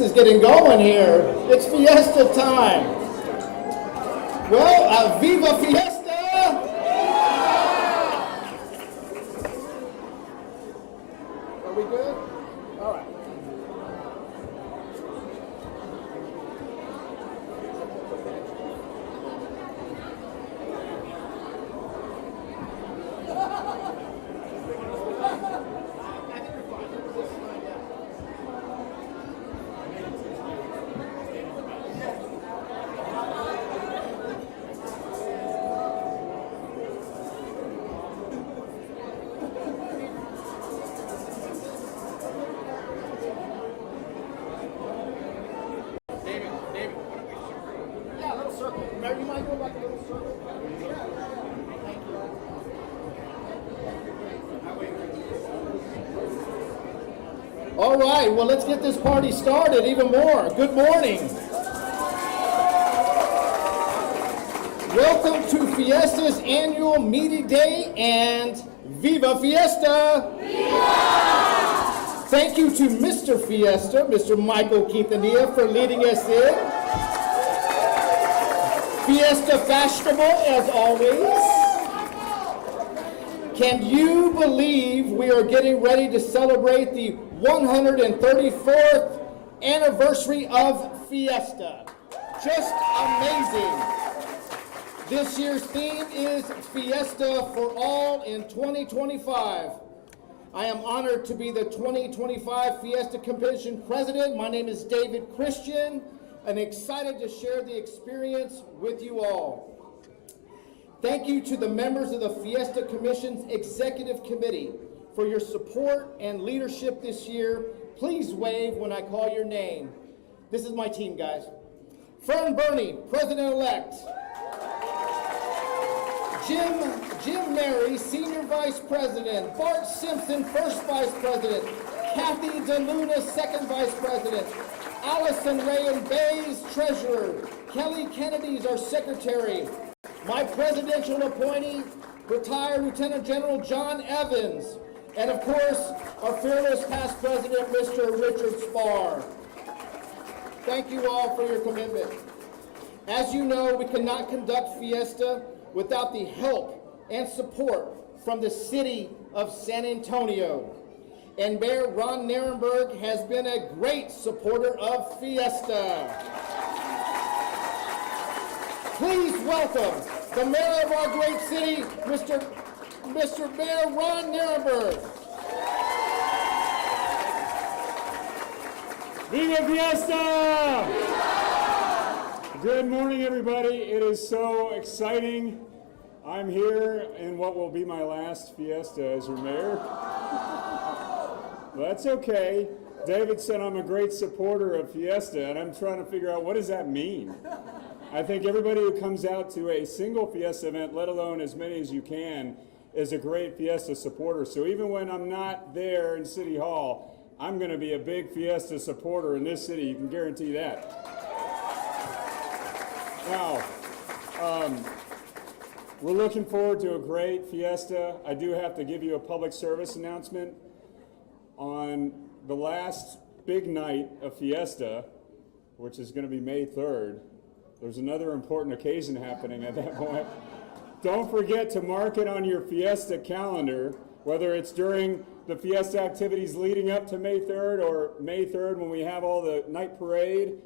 This is getting going here. It's Fiesta time. Well, Viva Fiesta! Are we good? All right. You might go like a little circle. Thank you. All right, well, let's get this party started even more. Good morning. Welcome to Fiesta's annual Media Day and Viva Fiesta! Viva! Thank you to Mr. Fiesta, Mr. Michael Quintanilla, for leading us in. Fiesta fashionable as always. Can you believe we are getting ready to celebrate the 134th anniversary of Fiesta? Just amazing. This year's theme is Fiesta for All in 2025. I am honored to be the 2025 Fiesta Commission President. My name is David Christian, and excited to share the experience with you all. Thank you to the members of the Fiesta Commission's Executive Committee for your support and leadership this year. Please wave when I call your name. This is my team, guys. Fern Burney, President-elect. Jim Mary, Senior Vice President. Bart Simpson, First Vice President. Kathy DeLuna, Second Vice President. Allison Rayan Bays, Treasurer. Kelly Kennedy is our Secretary. My presidential appointee, retired Lieutenant General John Evans. And of course, our fearless past president, Mr. Richard Spar. Thank you all for your commitment. As you know, we cannot conduct Fiesta without the help and support from the city of San Antonio. And Mayor Ron Nirenberg has been a great supporter of Fiesta. Please welcome the mayor of our great city, Mr. Mayor Ron Nirenberg. Viva Fiesta! Good morning, everybody. It is so exciting. I'm here in what will be my last Fiesta as your mayor. Well, that's okay. David said I'm a great supporter of Fiesta, and I'm trying to figure out what does that mean. I think everybody who comes out to a single Fiesta event, let alone as many as you can, is a great Fiesta supporter. So even when I'm not there in City Hall, I'm going to be a big Fiesta supporter in this city. You can guarantee that. Now, we're looking forward to a great Fiesta. I do have to give you a public service announcement. On the last big night of Fiesta, which is going to be May 3rd, there's another important occasion happening at that point. Don't forget to mark it on your Fiesta calendar, whether it's during the Fiesta activities leading up to May 3rd or May 3rd when we have all the night parade.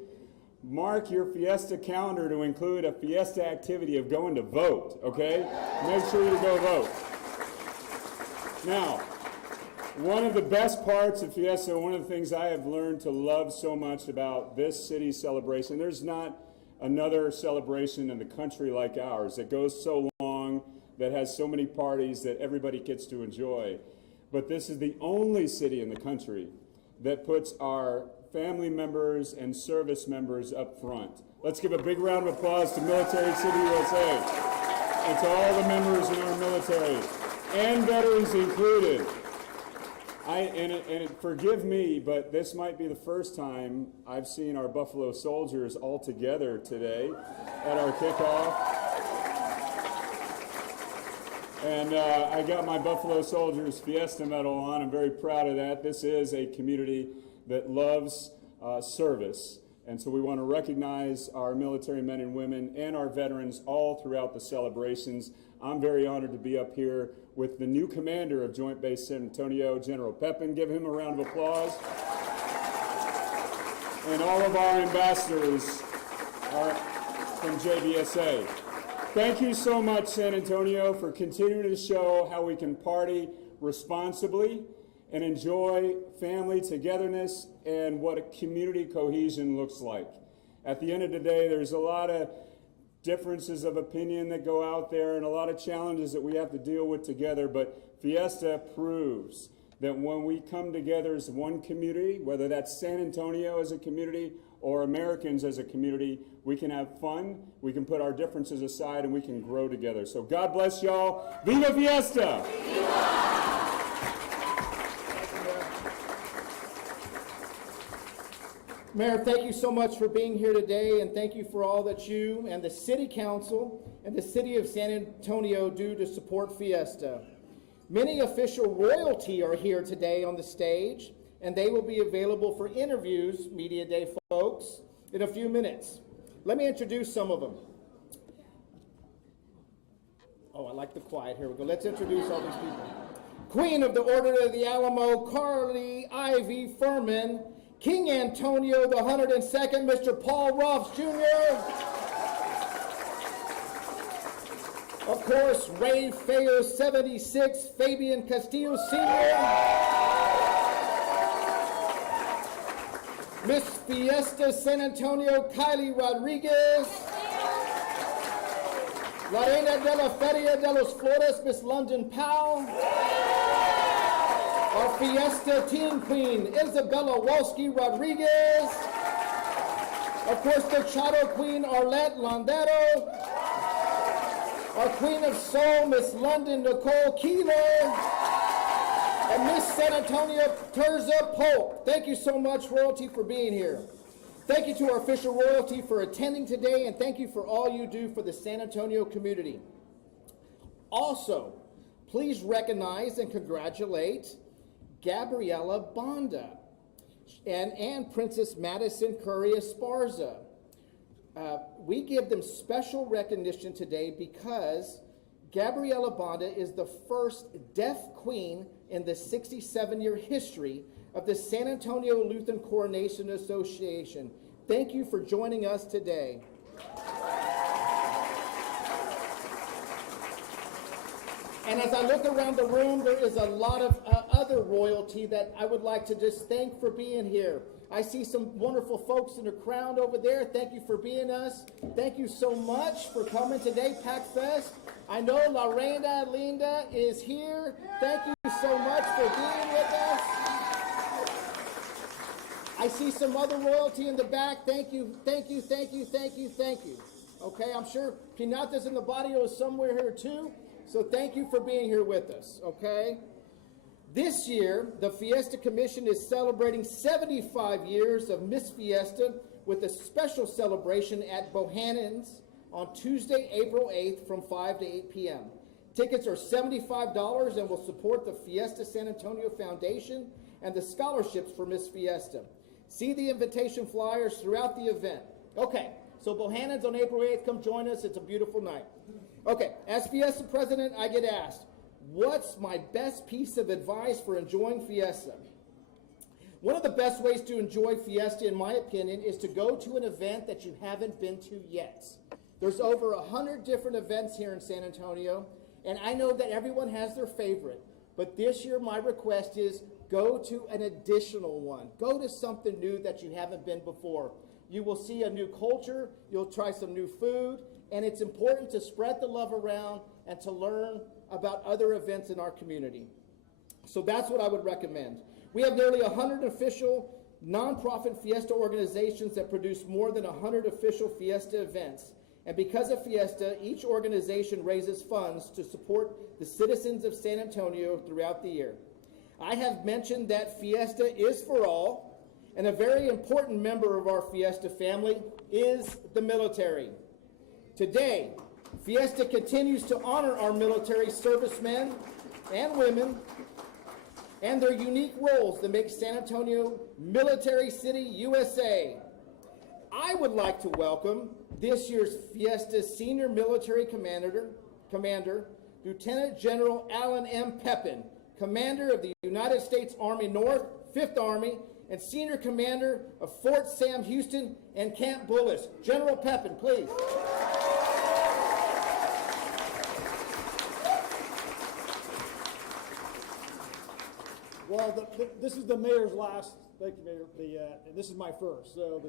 Mark your Fiesta calendar to include a Fiesta activity of going to vote, okay? Make sure you go vote. Now, one of the best parts of Fiesta, one of the things I have learned to love so much about this city's celebration, there's not another celebration in the country like ours that goes so long, that has so many parties that everybody gets to enjoy. But this is the only city in the country that puts our family members and service members up front. Let's give a big round of applause to Military City USA and to all the members in our military, and veterans included. Forgive me, but this might be the first time I've seen our Buffalo Soldiers all together today at our kickoff. And I got my Buffalo Soldiers Fiesta medal on. I'm very proud of that. This is a community that loves service. And so we want to recognize our military men and women and our veterans all throughout the celebrations. I'm very honored to be up here with the new commander of Joint Base San Antonio, General Pepin. Give him a round of applause. And all of our ambassadors are from JBSA. Thank you so much, San Antonio, for continuing to show how we can party responsibly and enjoy family togetherness and what a community cohesion looks like. At the end of the day, there's a lot of differences of opinion that go out there and a lot of challenges that we have to deal with together, but Fiesta proves that when we come together as one community, whether that's San Antonio as a community or Americans as a community, we can have fun, we can put our differences aside, and we can grow together. So God bless y'all. Viva Fiesta! Viva! Mayor, thank you so much for being here today, and thank you for all that you and the City Council and the City of San Antonio do to support Fiesta. Many official royalty are here today on the stage, and they will be available for interviews, Media Day folks, in a few minutes. Let me introduce some of them. Oh, I like the quiet. Here we go. Let's introduce all these people. Queen of the Order of the Alamo, Carly Ivy Furman. King Antonio the 102nd, Mr. Paul Ruffs Jr. Of course, Ray Fayo 76, Fabian Castillo Sr. Miss Fiesta San Antonio, Kylie Rodriguez. La Reina de la Feria de los Flores, Miss London Powell. Our Fiesta Teen Queen, Isabella Wolski Rodriguez. Of course, the Chato Queen, Arlette Landero. Our Queen of Soul, Miss London Nicole Keeler. And Miss San Antonio Terza Polk. Thank you so much, royalty, for being here. Thank you to our official royalty for attending today, and thank you for all you do for the San Antonio community. Also, please recognize and congratulate Gabriella Bonda and Princess Madison Curry Esparza. We give them special recognition today because Gabriella Bonda is the first deaf queen in the 67-year history of the San Antonio Lutheran Coronation Association. Thank you for joining us today. And as I look around the room, there is a lot of other royalty that I would like to just thank for being here. I see some wonderful folks in the crowd over there. Thank you for being us. Thank you so much for coming today, Pack Fest. I know La Reina Linda is here. Thank you so much for being with us. I see some other royalty in the back. Thank you, thank you, thank you, thank you, thank you. Okay, I'm sure Pinatas in the barrio is somewhere here too. So thank you for being here with us, okay? This year, the Fiesta Commission is celebrating 75 years of Miss Fiesta with a special celebration at Bohannon's on Tuesday, April 8th from 5 to 8 p.m. Tickets are $75 and will support the Fiesta San Antonio Foundation and the scholarships for Miss Fiesta. See the invitation flyers throughout the event. Okay, so Bohannon's on April 8th. Come join us. It's a beautiful night. Okay, as Fiesta president, I get asked, what's my best piece of advice for enjoying Fiesta? One of the best ways to enjoy Fiesta, in my opinion, is to go to an event that you haven't been to yet. There's over 100 different events here in San Antonio, and I know that everyone has their favorite, but this year my request is go to an additional one. Go to something new that you haven't been before. You will see a new culture, you'll try some new food, and it's important to spread the love around and to learn about other events in our community. So that's what I would recommend. We have nearly 100 official nonprofit Fiesta organizations that produce more than 100 official Fiesta events. And because of Fiesta, each organization raises funds to support the citizens of San Antonio throughout the year. I have mentioned that Fiesta is for all, and a very important member of our Fiesta family is the military. Today, Fiesta continues to honor our military servicemen and women and their unique roles that make San Antonio Military City, USA. I would like to welcome this year's Fiesta Senior Military Commander, Lieutenant General Alan M. Pepin, Commander of the United States Army North, 5th Army, and Senior Commander of Fort Sam Houston and Camp Bullis. General Pepin, please. Well, this is the mayor's last. Thank you, Mayor. This is my first. So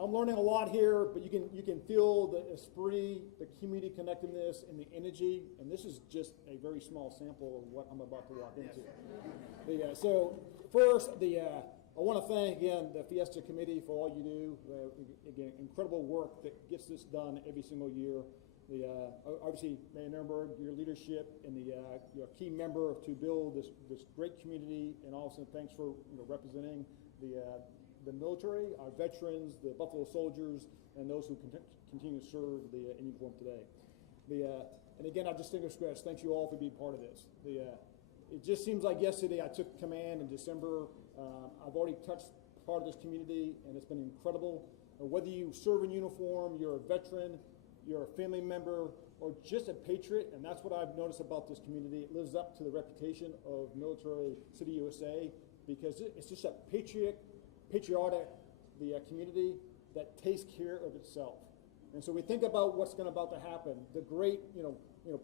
I'm learning a lot here, but you can feel the esprit, the community connectedness, and the energy. And this is just a very small sample of what I'm about to walk into. So first, I want to thank again the Fiesta Committee for all you do. Again, incredible work that gets this done every single year. Obviously, Mayor Nirenberg, your leadership and you're a key member to build this great community, and also thanks for representing the military, our veterans, the Buffalo Soldiers, and those who continue to serve in uniform today. And again, I just think thank you all for being part of this. It just seems like yesterday I took command in December. I've already touched part of this community, and it's been incredible. Whether you serve in uniform, you're a veteran, you're a family member, or just a patriot, and that's what I've noticed about this community. It lives up to the reputation of Military City, USA, because it's just a patriotic community that takes care of itself. And so we think about what's about to happen, the great,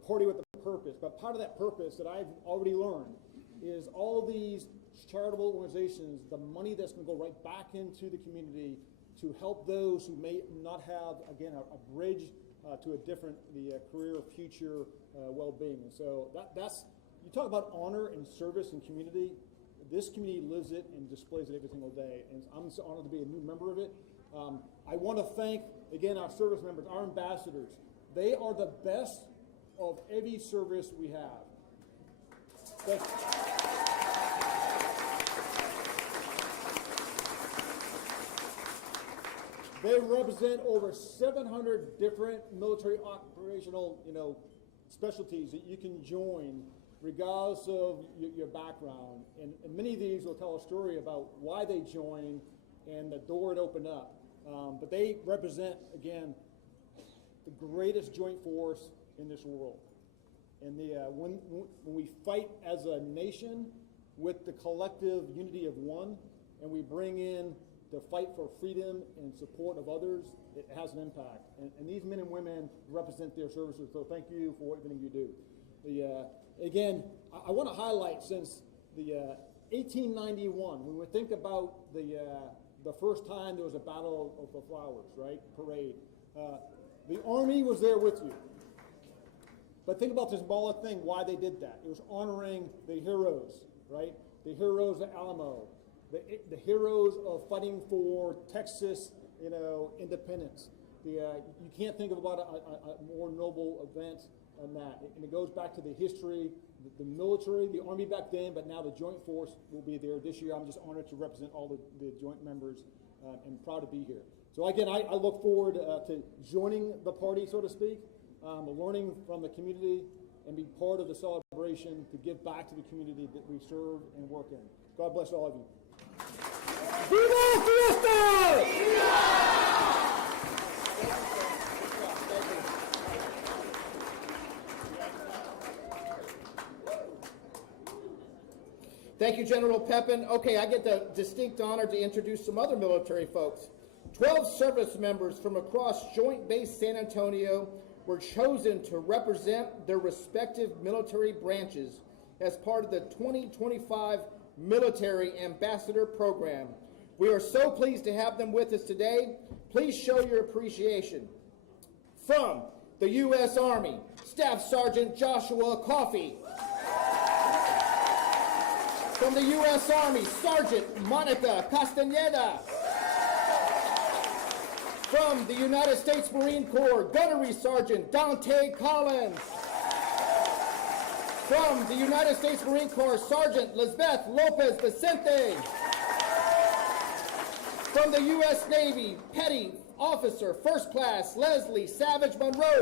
party with a purpose. But part of that purpose that I've already learned is all these charitable organizations, the money that's going to go right back into the community to help those who may not have, again, a bridge to a different career, future, well-being. And so that's you talk about honor and service and community. This community lives it and displays it every single day, and I'm so honored to be a new member of it. I want to thank again our service members, our ambassadors. They are the best of every service we have. They represent over 700 different military operational, specialties that you can join regardless of your background. And many of these will tell a story about why they joined and the door it opened up. But they represent, again, the greatest joint force in this world. And when we fight as a nation with the collective unity of one, and we bring in the fight for freedom and support of others, it has an impact. And these men and women represent their services, so thank you for everything you do. Again, I want to highlight, since the 1891, when we think about the first time there was a Battle of the Flowers, right, parade, the Army was there with you. But think about this symbolic thing, why they did that. It was honoring the heroes, right? The heroes of Alamo, the heroes of fighting for Texas, independence. You can't think about a more noble event than that. And it goes back to the history, the military, the Army back then, but now the Joint Force will be there this year. I'm just honored to represent all the joint members and proud to be here. So again, I look forward to joining the party, so to speak, learning from the community, and be part of the celebration to give back to the community that we serve and work in. God bless all of you. Viva Fiesta! Thank you, General Pepin. Okay, I get the distinct honor to introduce some other military folks. 12 service members from across Joint Base San Antonio were chosen to represent their respective military branches as part of the 2025 Military Ambassador Program. We are so pleased to have them with us today. Please show your appreciation. From the U.S. Army, Staff Sergeant Joshua Coffey. From the U.S. Army, Sergeant Monica Castaneda. From the United States Marine Corps, Gunnery Sergeant Dante Collins. From the United States Marine Corps, Sergeant Lisbeth Lopez Vicente. From the U.S. Navy, Petty Officer First Class Leslie Savage Monroe.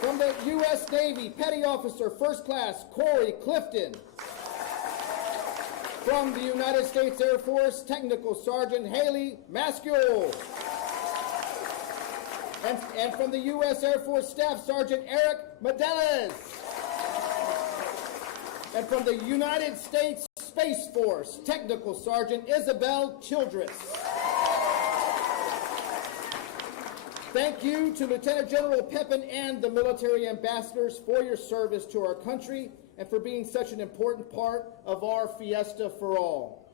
From the U.S. Navy, Petty Officer First Class Corey Clifton. From the United States Air Force, Technical Sergeant Haley Mascuel. And from the U.S. Air Force Staff Sergeant Eric Medeles. And from the United States Space Force, Technical Sergeant Isabel Childress. Thank you to Lieutenant General Pepin and the military ambassadors for your service to our country and for being such an important part of our Fiesta for All.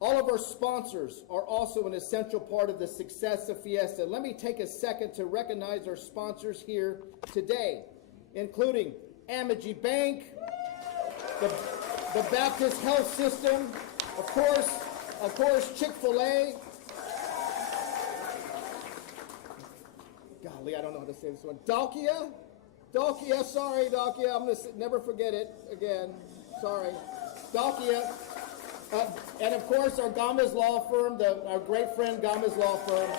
All of our sponsors are also an essential part of the success of Fiesta. Let me take a second to recognize our sponsors here today, including Amity Bank, the Baptist Health System, of course, Chick-fil-A. Golly, I don't know how to say this one. Dalkia, sorry, Dalkia, I'm going to never forget it again. Sorry. Dalkia. And of course, our Gomez Law Firm, our great friend Gomez Law Firm.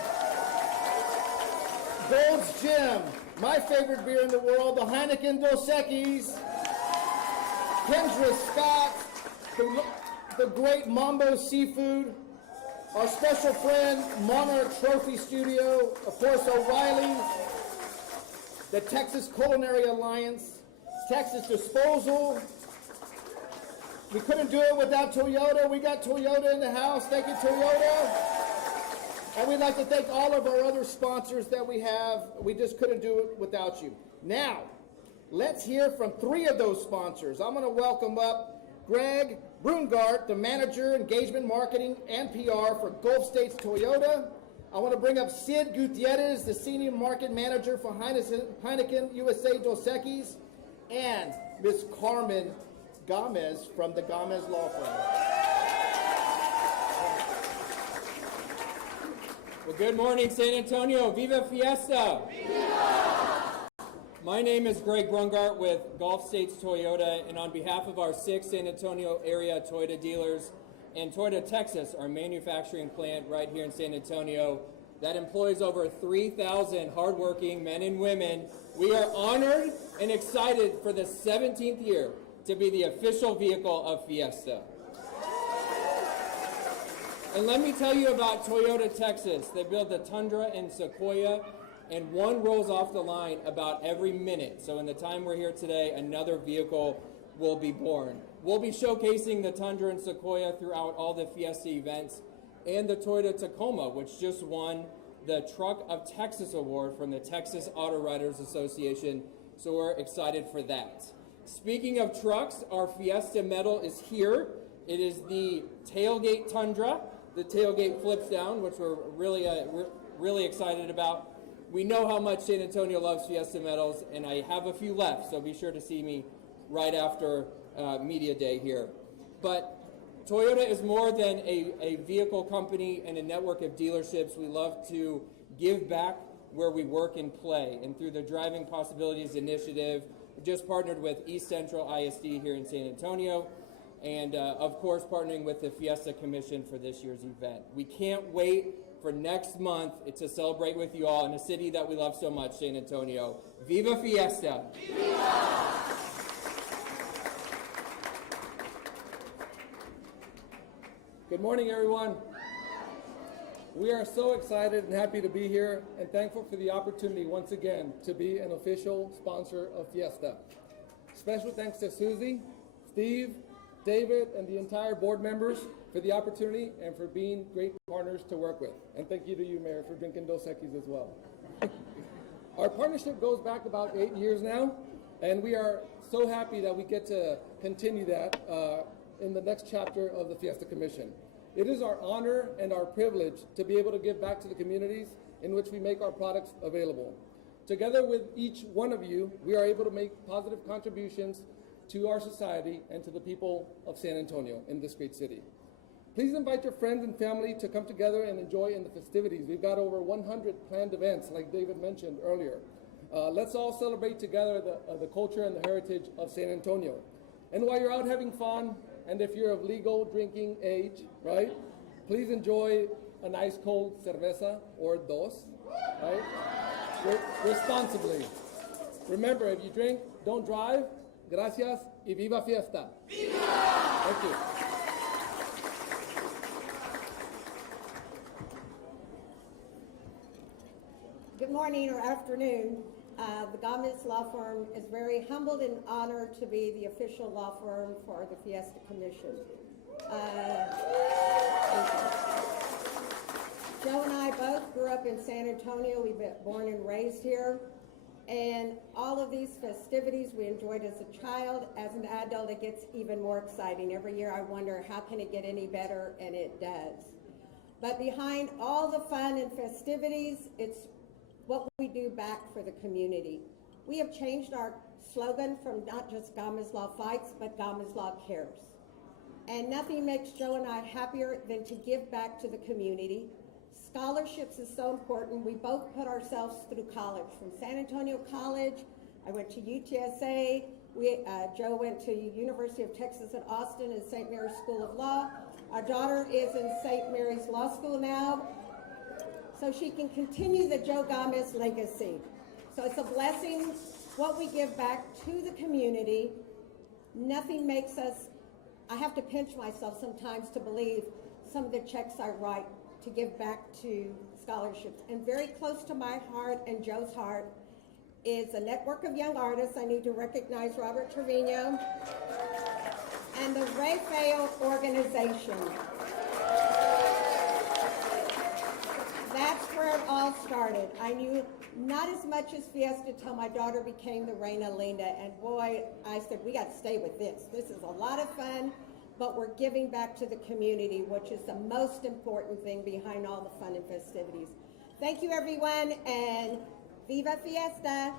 Gold's Gym, my favorite beer in the world, the Heineken Dos Equis. Kendra Scott, the great Mambo Seafood. Our special friend, Monarch Trophy Studio. Of course, O'Reilly. The Texas Culinary Alliance. Texas Disposal. We couldn't do it without Toyota. We got Toyota in the house. Thank you, Toyota. And we'd like to thank all of our other sponsors that we have. We just couldn't do it without you. Now, let's hear from 3 of those sponsors. I'm going to welcome up Greg Brungart, the Manager, Engagement Marketing and PR for Gulf States Toyota. I want to bring up Sid Gutierrez, the Senior Market Manager for Heineken USA Dos Equis, and Ms. Carmen Gomez from the Gomez Law Firm. Well, good morning, San Antonio. Viva Fiesta! Viva! My name is Greg Brungart with Gulf States Toyota, and on behalf of our 6 San Antonio area Toyota dealers and Toyota Texas, our manufacturing plant right here in San Antonio that employs over 3,000 hardworking men and women, we are honored and excited for the 17th year to be the official vehicle of Fiesta. And let me tell you about Toyota Texas. They build the Tundra and Sequoia, and one rolls off the line about every minute. So in the time we're here today, another vehicle will be born. We'll be showcasing the Tundra and Sequoia throughout all the Fiesta events, and the Toyota Tacoma, which just won the Truck of Texas Award from the Texas Auto Writers Association. So we're excited for that. Speaking of trucks, our Fiesta medal is here. It is the tailgate Tundra. The tailgate flips down, which we're really excited about. We know how much San Antonio loves Fiesta medals, and I have a few left, so be sure to see me right after Media Day here. But Toyota is more than a vehicle company and a network of dealerships. We love to give back where we work and play, and through the Driving Possibilities Initiative, we just partnered with East Central ISD here in San Antonio, and of course partnering with the Fiesta Commission for this year's event. We can't wait for next month to celebrate with you all in a city that we love so much, San Antonio. Viva Fiesta! Viva! Good morning, everyone. We are so excited and happy to be here and thankful for the opportunity once again to be an official sponsor of Fiesta. Special thanks to Susie, Steve, David, and the entire board members for the opportunity and for being great partners to work with. And thank you to you, Mayor, for drinking Dos Equis as well. Our partnership goes back about 8 years now, and we are so happy that we get to continue that in the next chapter of the Fiesta Commission. It is our honor and our privilege to be able to give back to the communities in which we make our products available. Together with each one of you, we are able to make positive contributions to our society and to the people of San Antonio in this great city. Please invite your friends and family to come together and enjoy in the festivities. We've got over 100 planned events, like David mentioned earlier. Let's all celebrate together the culture and the heritage of San Antonio. And while you're out having fun, and if you're of legal drinking age, right, please enjoy a nice cold cerveza or dos, right, responsibly. Remember, if you drink, don't drive. Gracias y viva fiesta. Viva! Thank you. Good morning or afternoon. The Gomez Law Firm is very humbled and honored to be the official law firm for the Fiesta Commission. Joe and I both grew up in San Antonio. We've been born and raised here. And all of these festivities we enjoyed as a child. As an adult, it gets even more exciting. Every year I wonder, how can it get any better? And it does. But behind all the fun and festivities, it's what we do back for the community. We have changed our slogan from not just Gomez Law Fights, but Gomez Law Cares. And nothing makes Joe and I happier than to give back to the community. Scholarships is so important. We both put ourselves through college. From San Antonio College, I went to UTSA. Joe went to University of Texas at Austin and St. Mary's School of Law. Our daughter is in St. Mary's Law School now, so she can continue the Joe Gomez legacy. So it's a blessing what we give back to the community. Nothing makes us, I have to pinch myself sometimes to believe some of the checks I write to give back to scholarships. And very close to my heart and Joe's heart is a network of young artists. I need to recognize Robert Trevino and the Ray Feo organization. That's where it all started. I knew not as much as Fiesta till my daughter became the Reina Linda, and boy, I said, we got to stay with this. This is a lot of fun, but we're giving back to the community, which is the most important thing behind all the fun and festivities. Thank you, everyone, and Viva Fiesta!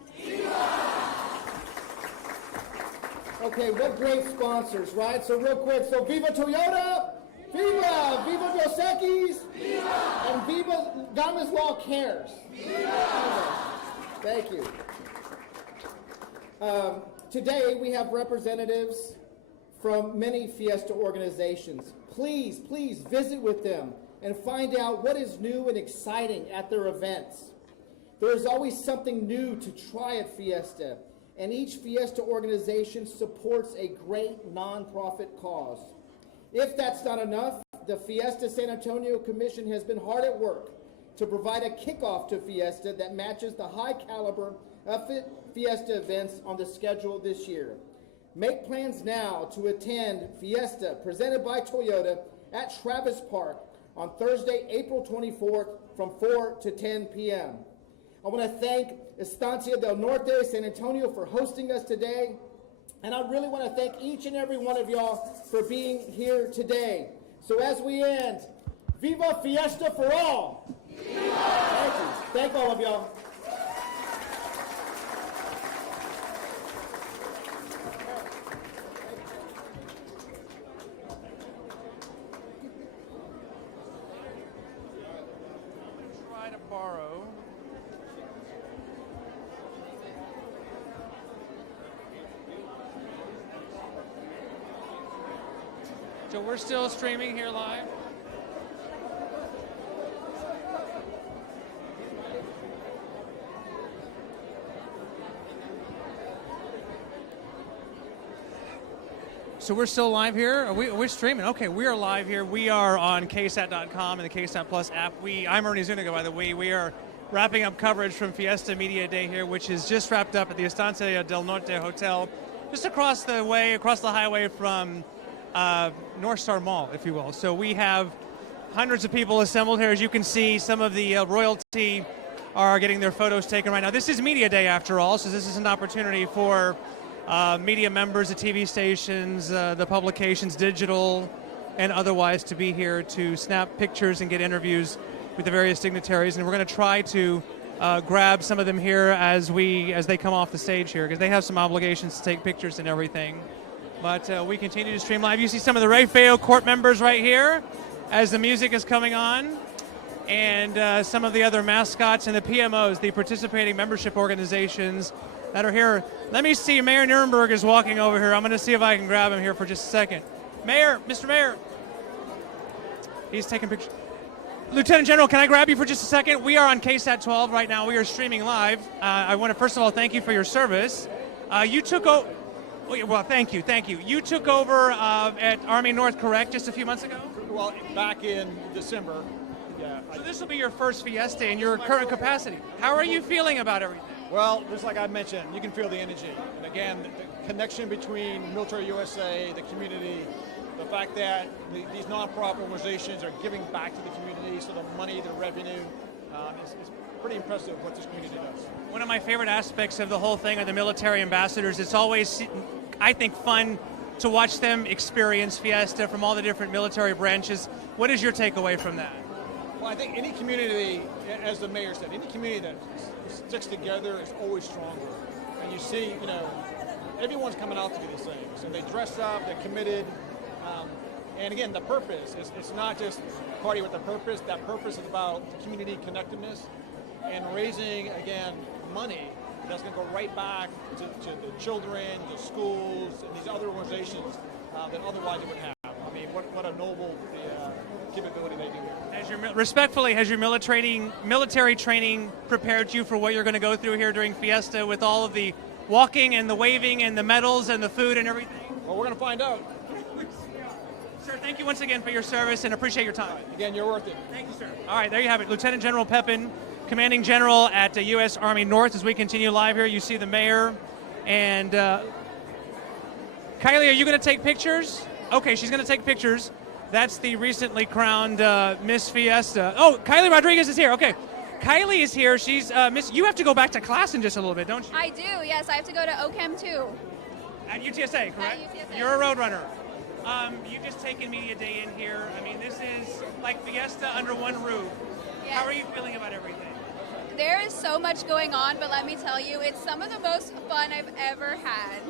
Okay, what great sponsors, right? So real quick, so Viva Toyota! Viva! Viva Dos Equis! Viva! And Viva Gomez Law Cares! Viva! Thank you. Today we have representatives from many Fiesta organizations. Please visit with them and find out what is new and exciting at their events. There is always something new to try at Fiesta, and each Fiesta organization supports a great nonprofit cause. If that's not enough, the Fiesta San Antonio Commission has been hard at work to provide a kickoff to Fiesta that matches the high caliber of Fiesta events on the schedule this year. Make plans now to attend Fiesta presented by Toyota at Travis Park on Thursday, April 24th from 4 to 10 p.m. I want to thank Estancia del Norte San Antonio for hosting us today. And I really want to thank each and every one of y'all for being here today. So as we end, Viva Fiesta for all! Viva! Thank you. Thank all of y'all. Try to borrow. So we're still streaming here live. So we're still live here? We're streaming. Okay, we are live here. We are on KSAT.com and the KSAT Plus app. I'm Ernie Zuniga, by the way. We are wrapping up coverage from Fiesta Media Day here, which is just wrapped up at the Estancia del Norte Hotel, just across the highway from North Star Mall, if you will. So we have hundreds of people assembled here. As you can see, some of the royalty are getting their photos taken right now. This is Media Day, after all, so this is an opportunity for media members, the TV stations, the publications, digital and otherwise, to be here to snap pictures and get interviews with the various dignitaries. And we're going to try to grab some of them here as they come off the stage here, because they have some obligations to take pictures and everything. But we continue to stream live. You see some of the Ray Feo court members right here as the music is coming on, and some of the other mascots and the PMOs, the participating membership organizations that are here. Let me see, Mayor Nirenberg is walking over here. I'm going to see if I can grab him here for just a second. Mayor, Mr. Mayor. He's taking pictures. Lieutenant General, can I grab you for just a second? We are on KSAT 12 right now. We are streaming live. I want to first of all thank you for your service. You took over. Well, thank you. You took over at Army North, correct, just a few months ago? Well, back in December. Yeah. So this will be your first Fiesta in your current capacity. How are you feeling about everything? Well, just like I mentioned, you can feel the energy. And again, the connection between Military USA, the community, the fact that these non-profit organizations are giving back to the community, so the money, the revenue, is pretty impressive what this community does. One of my favorite aspects of the whole thing are the military ambassadors. It's always, I think, fun to watch them experience Fiesta from all the different military branches. What is your takeaway from that? Well, I think any community, as the mayor said, any community that sticks together is always stronger. And you see, everyone's coming out to do these things. And they dress up, they're committed. And again, the purpose, it's not just party with a purpose. That purpose is about community connectedness and raising, again, money that's going to go right back to the children, the schools, and these other organizations that otherwise it wouldn't have. I mean, what a noble capability they do here. Respectfully, has your military training prepared you for what you're going to go through here during Fiesta with all of the walking and the waving and the medals and the food and everything? Well, we're going to find out. Sir, thank you once again for your service and appreciate your time. Again, you're worth it. Thank you, sir. All right, there you have it. Lieutenant General Pepin, Commanding General at the U.S. Army North. As we continue live here, you see the mayor. And Kylie, are you going to take pictures? Okay, she's going to take pictures. That's the recently crowned Miss Fiesta. Oh, Kylie Rodriguez is here. Okay. Kylie is here. She's Miss. You have to go back to class in just a little bit, don't you? I do, yes. I have to go to OChem too. At UTSA, correct? At UTSA. You're a Roadrunner. You've just taken Media Day in here. I mean, this is like Fiesta under one roof. Yes. How are you feeling about everything? There is so much going on, but let me tell you, it's some of the most fun I've ever had.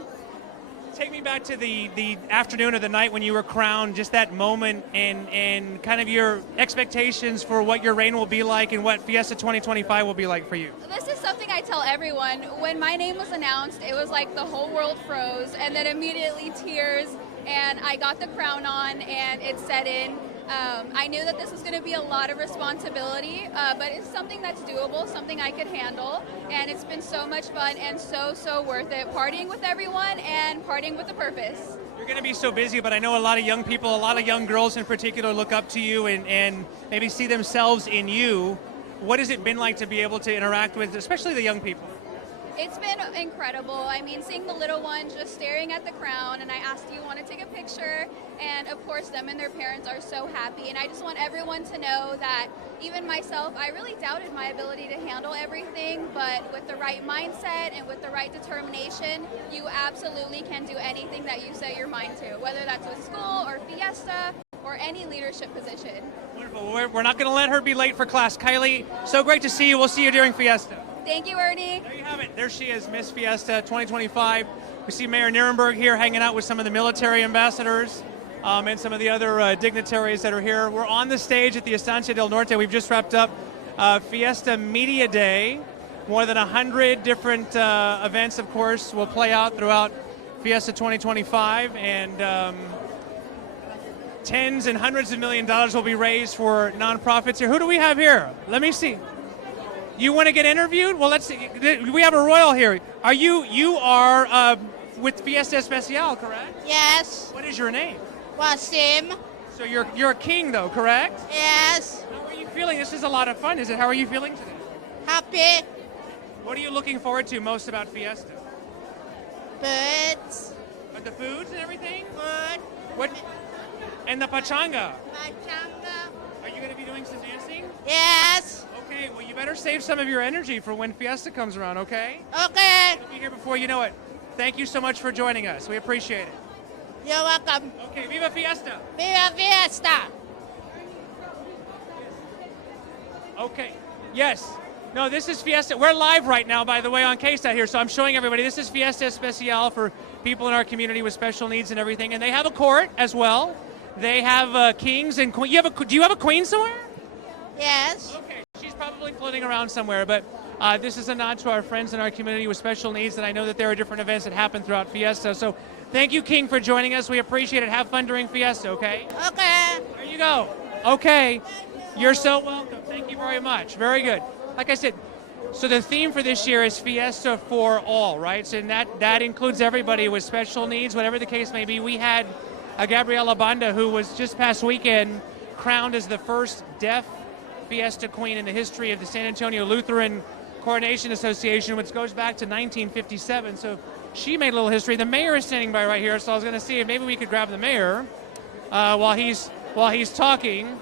Take me back to the afternoon or the night when you were crowned, just that moment and kind of your expectations for what your reign will be like and what Fiesta 2025 will be like for you. This is something I tell everyone. When my name was announced, it was like the whole world froze, and then immediately tears, and I got the crown on, and it set in. I knew that this was going to be a lot of responsibility, but it's something that's doable, something I could handle, and it's been so much fun and so worth it. Partying with everyone and partying with a purpose. You're going to be so busy, but I know a lot of young people, a lot of young girls in particular, look up to you and maybe see themselves in you. What has it been like to be able to interact with, especially the young people? It's been incredible. I mean, seeing the little ones just staring at the crown, and I asked, do you want to take a picture? And of course, them and their parents are so happy. And I just want everyone to know that even myself, I really doubted my ability to handle everything, but with the right mindset and with the right determination, you absolutely can do anything that you set your mind to, whether that's with school or Fiesta or any leadership position. Wonderful. We're not going to let her be late for class. Kylie, so great to see you. We'll see you during Fiesta. Thank you, Ernie. There you have it. There she is, Miss Fiesta 2025. We see Mayor Nirenberg here hanging out with some of the military ambassadors and some of the other dignitaries that are here. We're on the stage at the Estancia del Norte. We've just wrapped up Fiesta Media Day. More than 100 different events, of course, will play out throughout Fiesta 2025. And tens and hundreds of $millions will be raised for nonprofits here. Who do we have here? Let me see. You want to get interviewed? Well, let's see. We have a royal here. You are with Fiesta Especial, correct? Yes. What is your name? Wasim. So you're a king, though, correct? Yes. How are you feeling? This is a lot of fun, is it? How are you feeling today? Happy. What are you looking forward to most about Fiesta? Birds. The foods and everything? Food. What? And the pachanga. Pachanga. Are you going to be doing some dancing? Yes. Okay, well, you better save some of your energy for when Fiesta comes around, okay? Okay. We'll be here before you know it. Thank you so much for joining us. We appreciate it. You're welcome. Okay, Viva Fiesta! Viva Fiesta. Okay, yes. No, this is Fiesta. We're live right now, by the way, on KSAT here, so I'm showing everybody. This is Fiesta Especial for people in our community with special needs and everything. And they have a court as well. They have kings and queens. Do you have a queen somewhere? Yes. Okay, she's probably floating around somewhere, but this is a nod to our friends in our community with special needs, and I know that there are different events that happen throughout Fiesta. So thank you, King, for joining us. We appreciate it. Have fun during Fiesta, okay? Okay. There you go. Okay. You're so welcome. Thank you very much. Very good. Like I said, so the theme for this year is Fiesta for All, right? So that includes everybody with special needs, whatever the case may be. We had a Gabriela Banda, who was just past weekend crowned as the first deaf Fiesta Queen in the history of the San Antonio Lutheran Coronation Association, which goes back to 1957. So she made a little history. The mayor is standing by right here, so I was going to see if maybe we could grab the mayor while he's talking.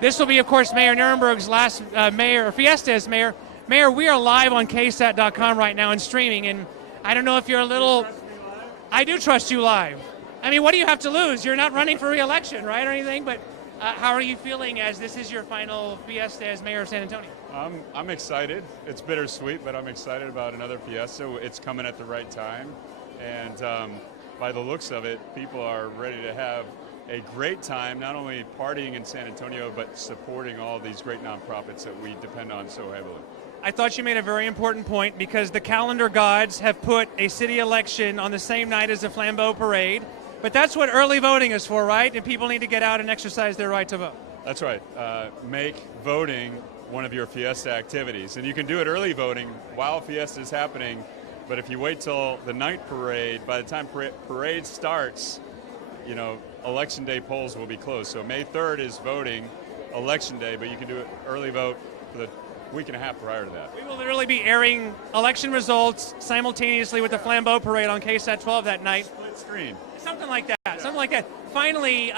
This will be, of course, Mayor Nirenberg's last Fiesta as mayor. Mayor, we are live on ksat.com right now and streaming, and I don't know if you're a little... I do trust you live. I mean, what do you have to lose? You're not running for re-election, right, or anything, but how are you feeling as this is your final Fiesta as mayor of San Antonio? I'm excited. It's bittersweet, but I'm excited about another Fiesta. It's coming at the right time, and by the looks of it, people are ready to have a great time, not only partying in San Antonio, but supporting all these great nonprofits that we depend on so heavily. I thought you made a very important point, because the calendar gods have put a city election on the same night as the Flambeau Parade, but that's what early voting is for, right? And people need to get out and exercise their right to vote. That's right. Make voting one of your Fiesta activities. And you can do it early voting while Fiesta is happening, but if you wait till the night parade, by the time parade starts, Election Day polls will be closed. So May 3rd is voting, Election Day, but you can do it early vote for the week and a half prior to that. We will literally be airing election results simultaneously with the Flambeau Parade on KSAT 12 that night. Split screen. Something like that. Yeah. Something like that. Finally,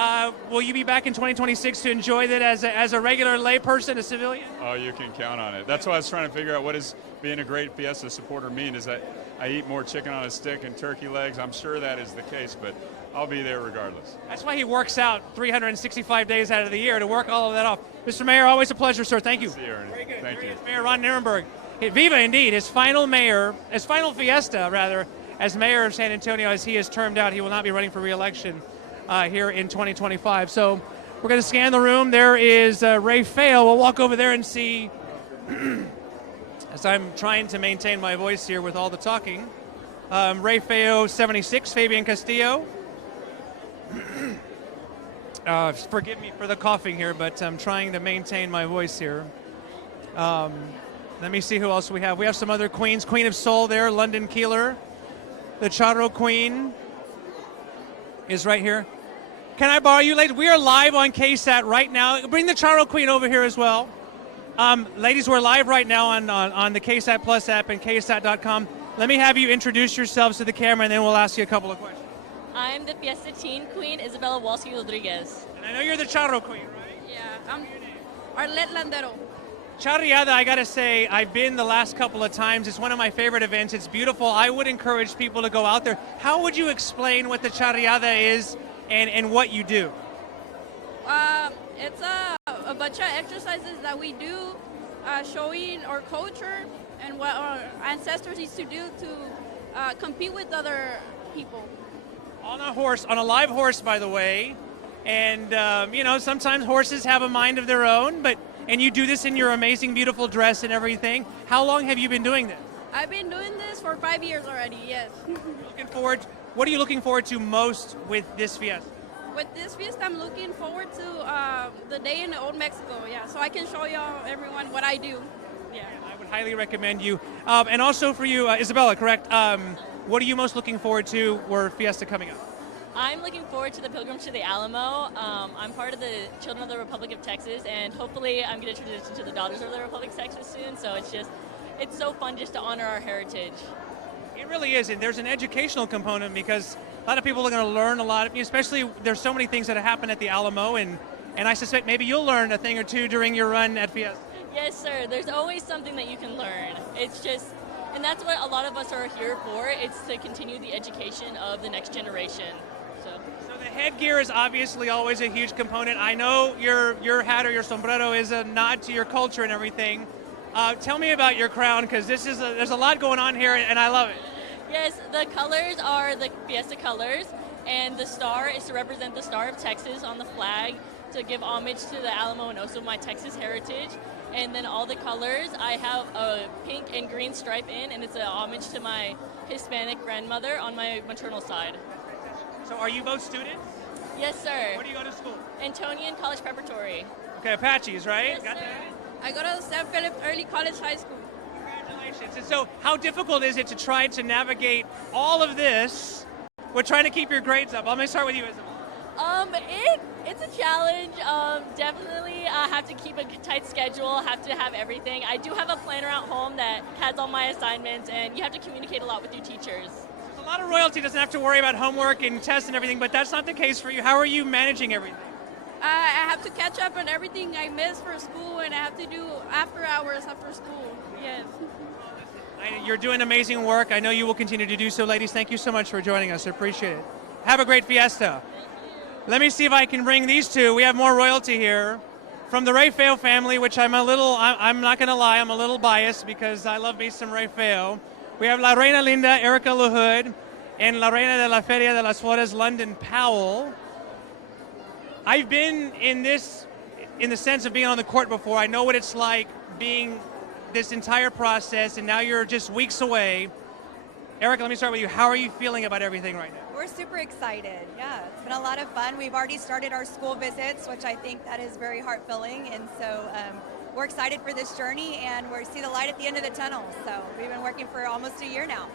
will you be back in 2026 to enjoy that as a regular layperson, a civilian? Oh, you can count on it. That's why I was trying to figure out, what does being a great Fiesta supporter mean? Is that I eat more chicken on a stick and turkey legs? I'm sure that is the case, but I'll be there regardless. That's why he works out 365 days out of the year to work all of that off. Mr. Mayor, always a pleasure, sir. Thank you. See you, Ernie. Very good. Thank you. Mayor Ron Nirenberg. Viva indeed, his final Fiesta, rather, as mayor of San Antonio, as he is termed out. He will not be running for re-election here in 2025. So we're going to scan the room. There is Ray Feo. We'll walk over there and see, as I'm trying to maintain my voice here with all the talking. Ray Feo, 76, Fabian Castillo. Forgive me for the coughing here, but I'm trying to maintain my voice here. Let me see who else we have. We have some other queens. Queen of Soul there, London Keeler. The Charro Queen is right here. Can I borrow you, ladies? We are live on KSAT right now. Bring the Charro Queen over here as well. Ladies, we're live right now on the KSAT Plus app and ksat.com. Let me have you introduce yourselves to the camera, and then we'll ask you a couple of questions. I'm the Fiesta Teen Queen, Isabella Walski Rodriguez. And I know you're the Charro Queen, right? Yeah, I'm Arlet Landero. Charriada, I gotta say, I've been the last couple of times. It's one of my favorite events. It's beautiful. I would encourage people to go out there. How would you explain what the Charriada is and what you do? It's a bunch of exercises that we do, showing our culture and what our ancestors used to do to compete with other people. On a horse, on a live horse, by the way. And, sometimes horses have a mind of their own, and you do this in your amazing, beautiful dress and everything. How long have you been doing this? I've been doing this for 5 years already, yes. What are you looking forward to most with this Fiesta? With this Fiesta, I'm looking forward to the day in Old Mexico, yeah, so I can show y'all, everyone, what I do. Yeah. I would highly recommend you. And also for you, Isabella, correct? What are you most looking forward to for Fiesta coming up? I'm looking forward to the Pilgrimage to the Alamo. I'm part of the Children of the Republic of Texas, and hopefully I'm going to introduce you to the Daughters of the Republic of Texas soon, so it's so fun just to honor our heritage. It really is, and there's an educational component because a lot of people are going to learn a lot, especially there's so many things that happen at the Alamo, and I suspect maybe you'll learn a thing or two during your run at Fiesta. Yes, sir. There's always something that you can learn. It's just, and that's what a lot of us are here for. It's to continue the education of the next generation. So the headgear is obviously always a huge component. I know your hat or your sombrero is a nod to your culture and everything. Tell me about your crown, because there's a lot going on here, and I love it. Yes, the colors are the Fiesta colors, and the star is to represent the Star of Texas on the flag to give homage to the Alamo and also my Texas heritage. And then all the colors, I have a pink and green stripe in, and it's a homage to my Hispanic grandmother on my maternal side. So are you both students? Yes, sir. Where do you go to school? Antonian College Preparatory. Okay, Apaches, right? Yes, Got sir. that? I go to St. Philip Early College High School. Congratulations. And so, how difficult is it to try to navigate all of this? We're trying to keep your grades up. Let me start with you, Isabel. It's a challenge. Definitely have to keep a tight schedule, have to have everything. I do have a planner at home that has all my assignments, and you have to communicate a lot with your teachers. A lot of royalty doesn't have to worry about homework and tests and everything, but that's not the case for you. How are you managing everything? I have to catch up on everything I missed for school, and I have to do after hours after school. Yes. You're doing amazing work. I know you will continue to do so. Ladies, thank you so much for joining us. I appreciate it. Have a great fiesta. Let me see if I can bring these two. We have more royalty here from the Ray Feo family, which I'm not going to lie, I'm a little biased because I love me some Ray Feo. We have La Reina Linda, Erica LaHood, and La Reina de la Feria de las Flores, London Powell. I've been in the sense of being on the court before. I know what it's like being this entire process, and now you're just weeks away. Erica, let me start with you. How are you feeling about everything right now? We're super excited. Yeah, it's been a lot of fun. We've already started our school visits, which I think that is very heart-filling, and so we're excited for this journey, and we see the light at the end of the tunnel. So we've been working for almost a year now.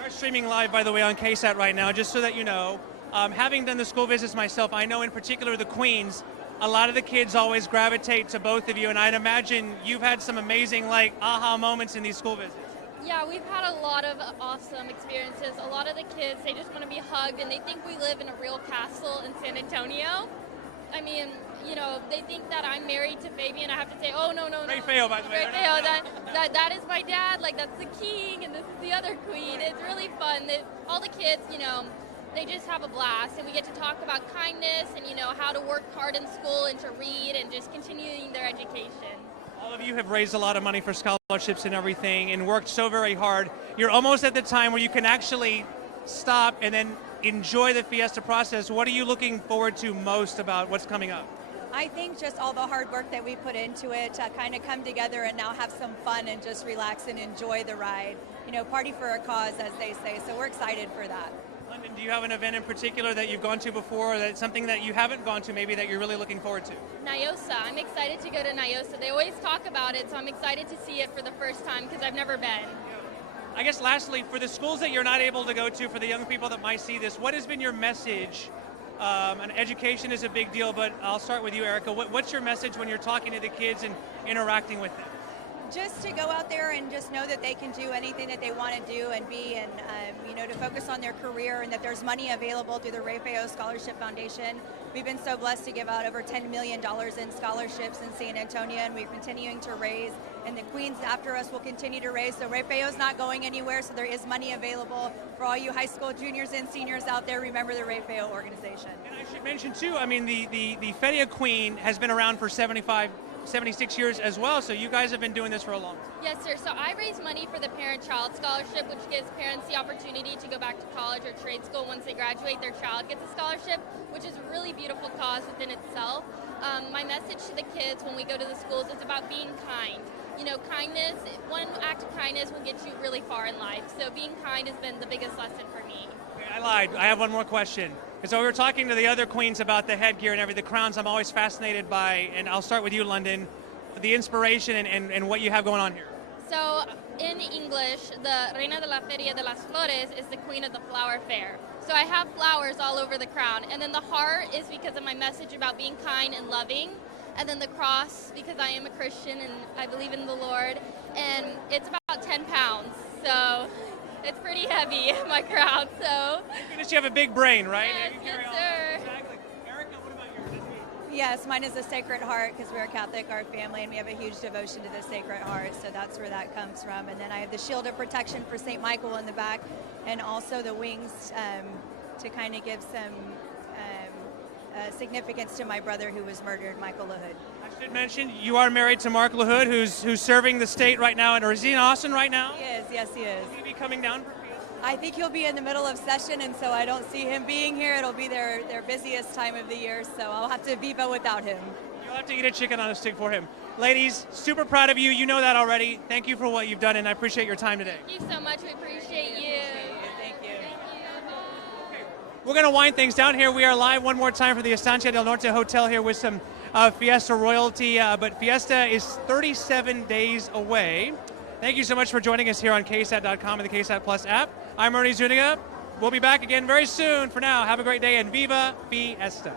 We are streaming live, by the way, on KSAT right now, just so that you know. Having done the school visits myself, I know in particular the Queens, a lot of the kids always gravitate to both of you, and I'd imagine you've had some amazing aha moments in these school visits. Yeah, we've had a lot of awesome experiences. A lot of the kids, they just want to be hugged, and they think we live in a real castle in San Antonio. I mean, they think that I'm married to Fabian. I have to say, oh, no. Ray Feo, by the way. Ray Feo, that is my dad. Like, that's the king, and this is the other queen. It's really fun. All the kids, they just have a blast, and we get to talk about kindness and, how to work hard in school and to read and just continuing their education. All of you have raised a lot of money for scholarships and everything and worked so very hard. You're almost at the time where you can actually stop and then enjoy the fiesta process. What are you looking forward to most about what's coming up? I think just all the hard work that we put into it to kind of come together and now have some fun and just relax and enjoy the ride. Party for a cause, as they say. So we're excited for that. London, do you have an event in particular that you've gone to before, or that's something that you haven't gone to maybe that you're really looking forward to? Nyosa. I'm excited to go to Nyosa. They always talk about it, so I'm excited to see it for the first time because I've never been. I guess lastly, for the schools that you're not able to go to, for the young people that might see this, what has been your message? And education is a big deal, but I'll start with you, Erica. What's your message when you're talking to the kids and interacting with them? Just to go out there and just know that they can do anything that they want to do and be, and to focus on their career, and that there's money available through the Ray Feo Scholarship Foundation. We've been so blessed to give out over $10 million in scholarships in San Antonio, and we're continuing to raise, and the Queens after us will continue to raise. So Ray Feo's not going anywhere, so there is money available for all you high school juniors and seniors out there. Remember the Ray Feo organization. And I should mention too, the Feria Queen has been around for 76 years as well, so you guys have been doing this for a long time. Yes, sir. So I raise money for the Parent-Child Scholarship, which gives parents the opportunity to go back to college or trade school once they graduate. Their child gets a scholarship, which is a really beautiful cause within itself. My message to the kids when we go to the schools is about being kind. Kindness, one act of kindness will get you really far in life. So being kind has been the biggest lesson for me. Okay, I lied. I have one more question. So we were talking to the other queens about the headgear and everything, the crowns I'm always fascinated by, and I'll start with you, London, the inspiration and what you have going on here. So in English, the Reina de la Feria de las Flores is the queen of the flower fair. So I have flowers all over the crown, and then the heart is because of my message about being kind and loving, and then the cross because I am a Christian and I believe in the Lord, and it's about 10 pounds, so it's pretty heavy, my crown, so. Thank goodness you have a big brain, right? Yes, sir. Exactly. Erica, what about yours? Yes, mine is the Sacred Heart because we're a Catholic art family and we have a huge devotion to the Sacred Heart, so that's where that comes from. And then I have the Shield of Protection for St. Michael in the back, and also the wings to kind of give some significance to my brother who was murdered, Michael LaHood. I should mention you are married to Mark LaHood, who's serving the state right now, or is he in Austin right now? He is, yes he is. Will he be coming down for Fiesta? I think he'll be in the middle of session, and so I don't see him being here. It'll be their busiest time of the year, so I'll have to viva without him. You'll have to eat a chicken on a stick for him. Ladies, super proud of you. You know that already. Thank you for what you've done, and I appreciate your time today. Thank you so much. We appreciate you. Thank you. We're going to wind things down here. We are live one more time for the Estancia del Norte Hotel here with some Fiesta royalty, but Fiesta is 37 days away. Thank you so much for joining us here on KSAT.com and the KSAT Plus app. I'm Ernie Zuniga. We'll be back again very soon. For now, have a great day and Viva Fiesta.